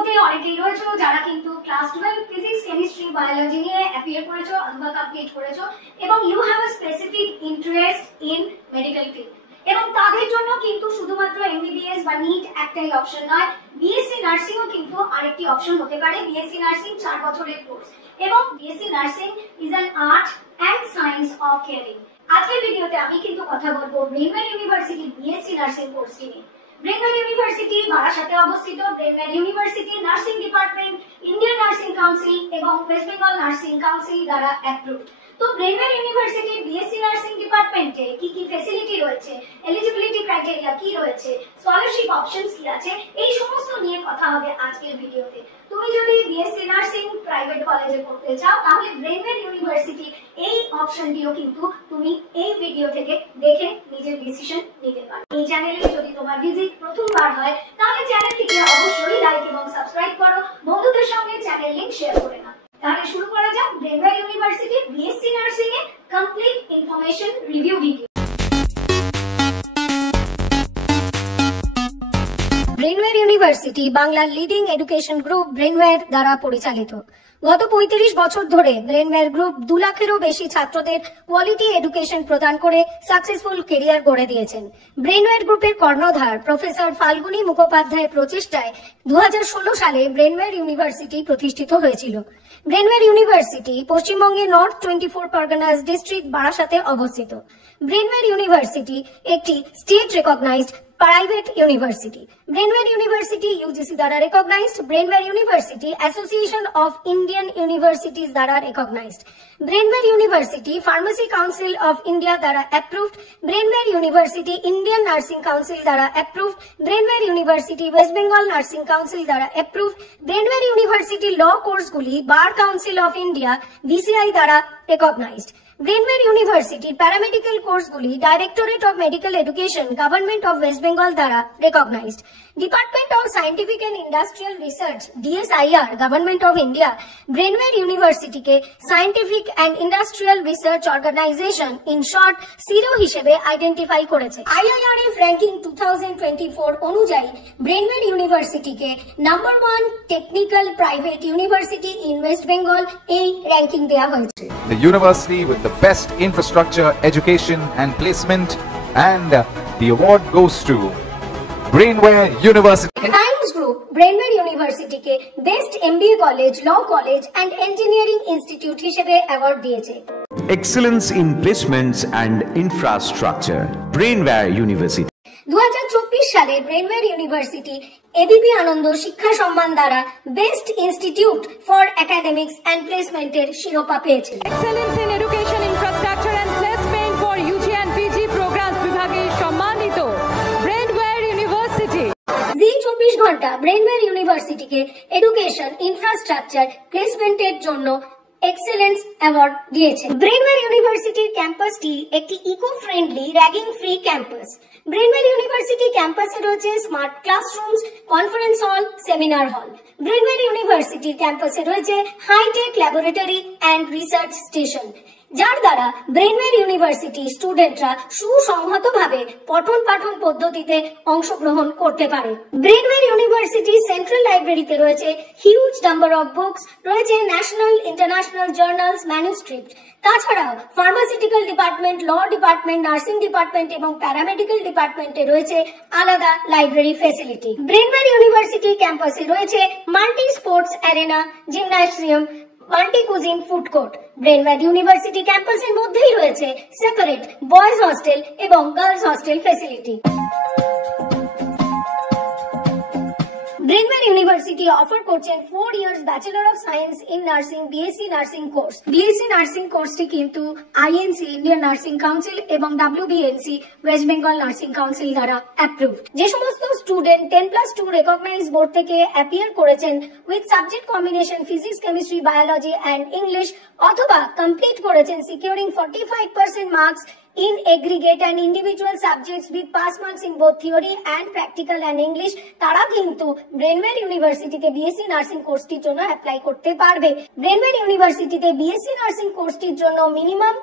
মধ্যে অনেকেই রয়েছে যারা কিন্তু ক্লাস 12 ফিজিক্স কেমিস্ট্রি বায়োলজি নিয়ে অ্যাপিয়ার করেছো অথবা কমপ্লিট করেছো এবং you have a specific interest in medical field, এবং তাদের জন্য কিন্তু শুধুমাত্র এমবিবিএস বা নিট একটাই অপশন নয়, বিএসসি নার্সিং ও কিন্তু আরেকটি অপশন হতে পারে। বিএসসি নার্সিং 4 বছরের কোর্স এবং BSc nursing is an art and science of caring. আজকের ভিডিওতে আমি কিন্তু কথা বলবো ব্রেনওয়্যার ইউনিভার্সিটি বিএসসি নার্সিং কোর্সটি নিয়ে। ব্রেনওয়্যার ইউনিভার্সিটি বারাসাতে অবস্থিত। Brainware university nursing department, Indian nursing council এবং ওয়েস্ট বেঙ্গল নার্সিং কাউন্সিল দ্বারা অ্যাপ্রুভড। তো ব্রেনওয়্যার ইউনিভার্সিটি বিএসসি নার্সিং ডিপার্টমেন্টে কি কি ফ্যাসিলিটি রয়েছে, এলিজিবিলিটি ক্রাইটেরিয়া কি রয়েছে, স্কলারশিপ অপশনস কি আছে, এই সমস্ত নিয়ে কথা হবে আজকের ভিডিওতে। তুমি যদি বিএসসি নার্সিং প্রাইভেট কলেজে পড়তে চাও তাহলে ব্রেনওয়্যার ইউনিভার্সিটি এই অপশনটিও কিন্তু তুমি এই ভিডিও থেকে দেখে নিজের ডিসিশন নিতে পারো। এই চ্যানেলে যদি তোমার ভিজিট প্রথমবার হয় তাহলে চ্যানেলটিকে অবশ্যই লাইক এবং সাবস্ক্রাইব করো, বন্ধুদের সঙ্গে চ্যানেল লিংক শেয়ার করে নাও। তাহলে শুরু করা যাক ব্রেনওয়্যার ইউনিভার্সিটি বিএসসি নার্সিং এর complete information review video. Brainware university বাংলার লিডিং এডুকেশন গ্রুপ ব্রেনওয়্যার দ্বারা পরিচালিত। গত 35 বছর ধরে ব্রেনওয়্যার গ্রুপ 2 লাখেরও বেশি ছাত্রদের কোয়ালিটি এডুকেশন প্রদান করে সাকসেসফুল কেরিয়ার গড়ে দিয়েছেন। ব্রেনওয়্যার গ্রুপের কর্ণধার প্রফেসর ফাল্গুনী মুখোপাধ্যায়ের প্রচেষ্টায় 2016 সালে ব্রেনওয়্যার ইউনিভার্সিটি প্রতিষ্ঠিত হয়েছিল। ব্রেনওয়্যার ইউনিভার্সিটি পশ্চিমবঙ্গের নর্থ 24 পরগনাস ডিস্ট্রিক্ট বারাসাতে অবস্থিত। ব্রেনওয়্যার ইউনিভার্সিটি একটি state recognised private university. Brainware university UGC দ্বারা recognised, Brainware university association of Indian universities দ্বারা recognised, Brainware university pharmacy council of India দ্বারা approved, Brainware university Indian nursing council দ্বারা approved, Brainware university West Bengal nursing council দ্বারা approved, Brainware university law কোর্সগুলি bar council of India BCI দ্বারা recognised. Brainware ইউনিভার্সিটির paramedical কোর্সগুলি directorate of medical education government of West Bengal দ্বারা recognised. Department of scientific and industrial research DSIR government of India Brainware ইউনিভার্সিটিকে scientific and industrial research organisation in short SIRO হিসেবে identify করেছে। IIRF ranking 2024 অনুযায়ী Brainware ইউনিভার্সিটিকে number 1 technical private university in West Bengal এই ranking দেওয়া হয়েছে। The university with the best infrastructure, education and placement, and the award goes to Brainware University. Times Group Brainware ইউনিভার্সিটিকে best MBA college, law college and engineering institute হিসেবে award দিয়েছে। Excellence in placements and infrastructure, Brainware University. 2024 সালে Brainware university ABP আনন্দ শিক্ষা সম্মান দ্বারা best institute for academics and প্লেসমেন্টের শিরোপা পেয়েছে। Excellence in education infrastructure and placement for UG and PG programs বিভাগে সম্মানিত Brainware university. Zee 24 Ghanta Brainware ইউনিভার্সিটিকে এডুকেশন ইনফ্রাস্ট্রাকচার প্লেসমেন্টের জন্য এক্সেলেন্স অ্যাওয়ার্ড দিয়েছে। ব্রেনওয়্যার ইউনিভার্সিটির ক্যাম্পাসটি একটি eco friendly ragging free campus. Brainware university ক্যাম্পাসে রয়েছে smart classrooms, conference hall, seminar hall. Brainware ইউনিভার্সিটির ক্যাম্পাসে রয়েছে hitech laboratory and research station, যার দ্বারা ব্রেনওয়্যার ইউনিভার্সিটি স্টুডেন্টরা সুসংহতভাবে পঠন পাঠন পদ্ধতিতে অংশগ্রহণ করতে পারে। ব্রেনওয়্যার ইউনিভার্সিটি সেন্ট্রাল লাইব্রেরিতে রয়েছে হিউজ নাম্বার অফ বুকস, রয়েছে ন্যাশনাল ইন্টারন্যাশনাল জার্নালস, ম্যানুস্ক্রিপ্ট। তাছাড়াও pharmaceutical department, law department, nursing department এবং প্যারামেডিক্যাল ডিপার্টমেন্টে রয়েছে আলাদা লাইব্রেরি ফেসিলিটি। ব্রেনওয়্যার ইউনিভার্সিটি ক্যাম্পাসে রয়েছে multi sports arena, gymnasium, multi cuisine food court. Brainware university ক্যাম্পাসের মধ্যেই রয়েছে সেপারেট বয়েজ হস্টেল এবং girls hostel facility. Brainware university offer করছেন 4 years bachelor of science in nursing BSc nursing course. BSc nursing কোর্সটি কিন্তু INC Indian nursing council এবং WBNC West Bengal nursing council দ্বারা approved. যে সমস্ত স্টুডেন্ট 10+2 রেকগনাইজড বোর্ড থেকে appear করেছেন with subject combination physics, chemistry, biology and English অথবা complete করেছেন securing 45% marks in aggregate and individual subjects with pass marks in both theory and practical and English, তারা কিন্তু Brainware ইউনিভার্সিটিতে BSc nursing কোর্সটির জন্য apply করতে পারবে। Brainware ইউনিভার্সিটিতে BSc nursing কোর্সটির জন্য মিনিমাম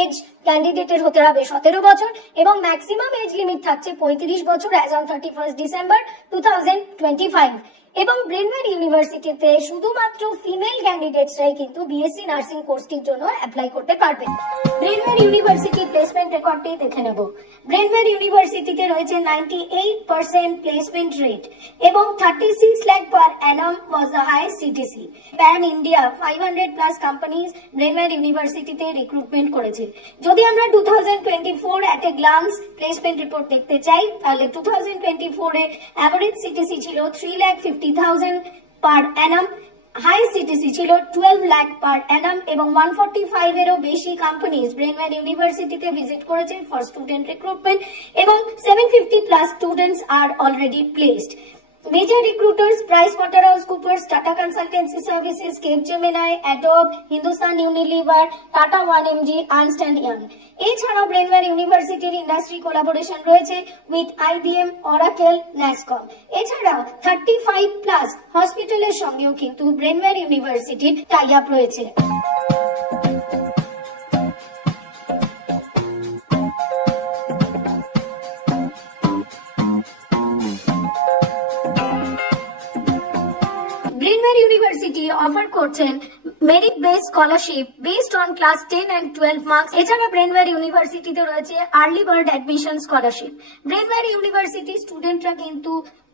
এজ ক্যান্ডিডেটের হতে হবে 17 বছর এবং ম্যাক্সিমাম এজ লিমিট থাকছে 35 বছর অ্যাজ অন 31 ডিসেম্বর 2025। এবং ব্রেনওয়্যার ইউনিভার্সিটিতে শুধুমাত্র ফিমেল ক্যান্ডিডেটসরাই কিন্তু বিএসসি নার্সিং কোর্সটির জন্য অ্যাপ্লাই করতে পারবেন। ব্রেনওয়্যার ইউনিভার্সিটি প্লেসমেন্ট রেকর্ডটি দেখে নেব। ব্রেনওয়্যার ইউনিভার্সিটিতে রয়েছে 98% প্লেসমেন্ট রেট এবং 36 lakh per annum was the highest CTC. Pan India 500 plus companies Brainware ইউনিভার্সিটিতে রিক্রুটমেন্ট করেছে। যদি আমরা 2024 at a glance placement report দেখতে চাই তাহলে 2024 এ অ্যাভারেজ সিটিসি ছিল 3,50,000 পার অ্যানাম, হাই সিটিসি ছিল 12 লাখ পার অ্যানাম এবং 145 এরও বেশি কোম্পানিজ ব্রেনওয়্যার ইউনিভার্সিটিতে ভিজিট করেছে ফর স্টুডেন্ট রিক্রুটমেন্ট এবং 750 plus students are already placed. Major recruiters PricewaterhouseCoopers, Tata Consultancy Services, Capgemini, Adobe, Hindustan Unilever, Tata 1mg, Ernst & Young। এছাড়াও ব্রেনওয়্যার ইউনিভার্সিটির ইন্ডাস্ট্রি কোলাবোরেশন রয়েছে উইথ IBM, Oracle, NASCOM। এছাড়াও 35 plus হসপিটালের সঙ্গেও কিন্তু Brainware ইউনিভার্সিটির tie up রয়েছে। ব্রেনওয়্যার ইউনিভার্সিটি অফার করছেন merit base scholarship based on class 10 and 12 marks. এছাড়া ব্রেনওয়্যার ইউনিভার্সিটিতে রয়েছে early bird admission scholarship. Brainware university স্টুডেন্টরা কিন্তু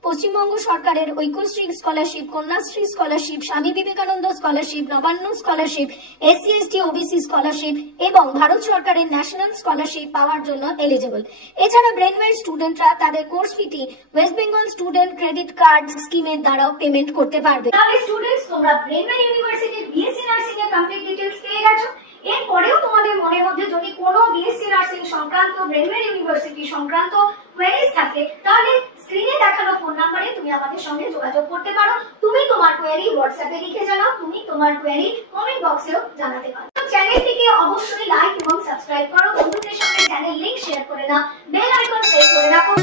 পশ্চিমবঙ্গ সরকারের Aikyashree scholarship, Kanyashree scholarship, Swami Vivekananda scholarship, Nabanna scholarship, SC/ST OBC scholarship এবং ভারত সরকারের ন্যাশনাল স্কলারশিপ পাওয়ার জন্য এলিজিবল। এছাড়া ব্রেনওয়্যার স্টুডেন্টরা তাদের কোর্স ফিটি West Bengal student credit card স্কিমের দ্বারাও পেমেন্ট করতে পারবে। তাহলে স্টুডেন্টস, তোমরা ব্রেনওয়্যার ইউনিভার্সিটির বিএসসি নার্সিং এর কমপ্লিট ডিটেইলস পেয়ে গেছো। এরপরেও তোমাদের মনের মধ্যে যদি কোনো বিএসসি নার্সিং সংক্রান্ত, ব্রেনওয়্যার ইউনিভার্সিটি সংক্রান্ত কোয়েরিজ থাকে তাহলে স্ক্রিনে দেখানো ফোন নাম্বারে তুমি আমাদের সঙ্গে যোগাযোগ করতে পারো। তুমি তোমার কোয়েরি হোয়াটসঅ্যাপে লিখে জানাও, তুমি তোমার কোয়েরি কমেন্ট বক্সেও জানাতে পারো। চ্যানেলটিকে অবশ্যই লাইক এবং সাবস্ক্রাইব করো, বন্ধুদের সঙ্গে চ্যানেল লিংক শেয়ার করে নাও, বেল আইকন প্রেস করে রাখো।